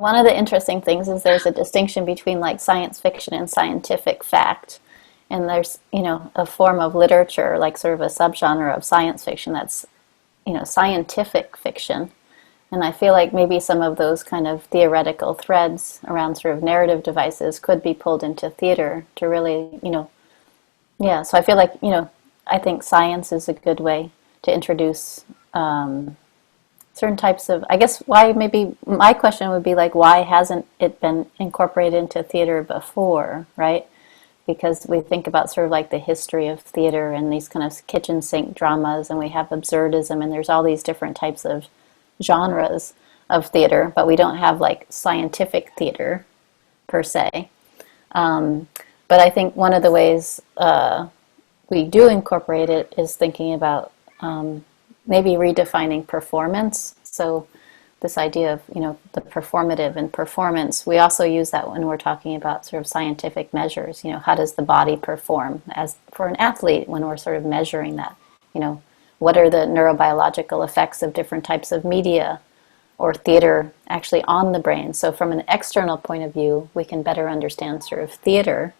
One of the interesting things is there's a distinction between like science fiction and scientific fact. And there's, a form of literature, like sort of a subgenre of science fiction that's, scientific fiction. And I feel like maybe some of those kind of theoretical threads around sort of narrative devices could be pulled into theater to really, yeah. So I feel like, I think science is a good way to introduce certain types of, I guess why maybe my question would be like, why hasn't it been incorporated into theater before, right? Because we think about sort of like the history of theater and these kind of kitchen sink dramas, and we have absurdism, and there's all these different types of genres of theater, but we don't have like scientific theater per se. But I think one of the ways we do incorporate it is thinking about maybe redefining performance. So this idea of, the performative and performance, we also use that when we're talking about sort of scientific measures. How does the body perform as for an athlete when we're sort of measuring that? What are the neurobiological effects of different types of media or theater actually on the brain? So from an external point of view, we can better understand sort of theater,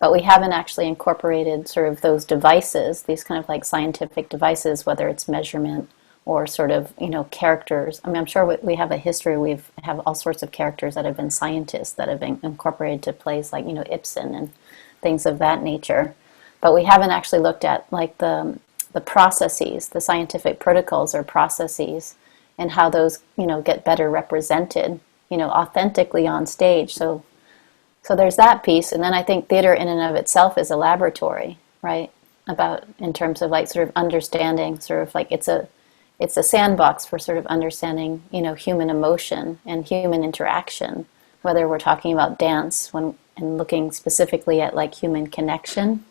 but we haven't actually incorporated sort of those devices, these kind of like scientific devices, whether it's measurement or sort of, characters. I mean, I'm sure we have a history. We have all sorts of characters that have been scientists that have been incorporated to plays like, Ibsen and things of that nature. But we haven't actually looked at like the processes, the scientific protocols or processes, and how those, get better represented, authentically on stage. So there's that piece. And then I think theater in and of itself is a laboratory, right? About in terms of like sort of understanding, sort of like it's a sandbox for sort of understanding, human emotion and human interaction, whether we're talking about dance and looking specifically at like human connection,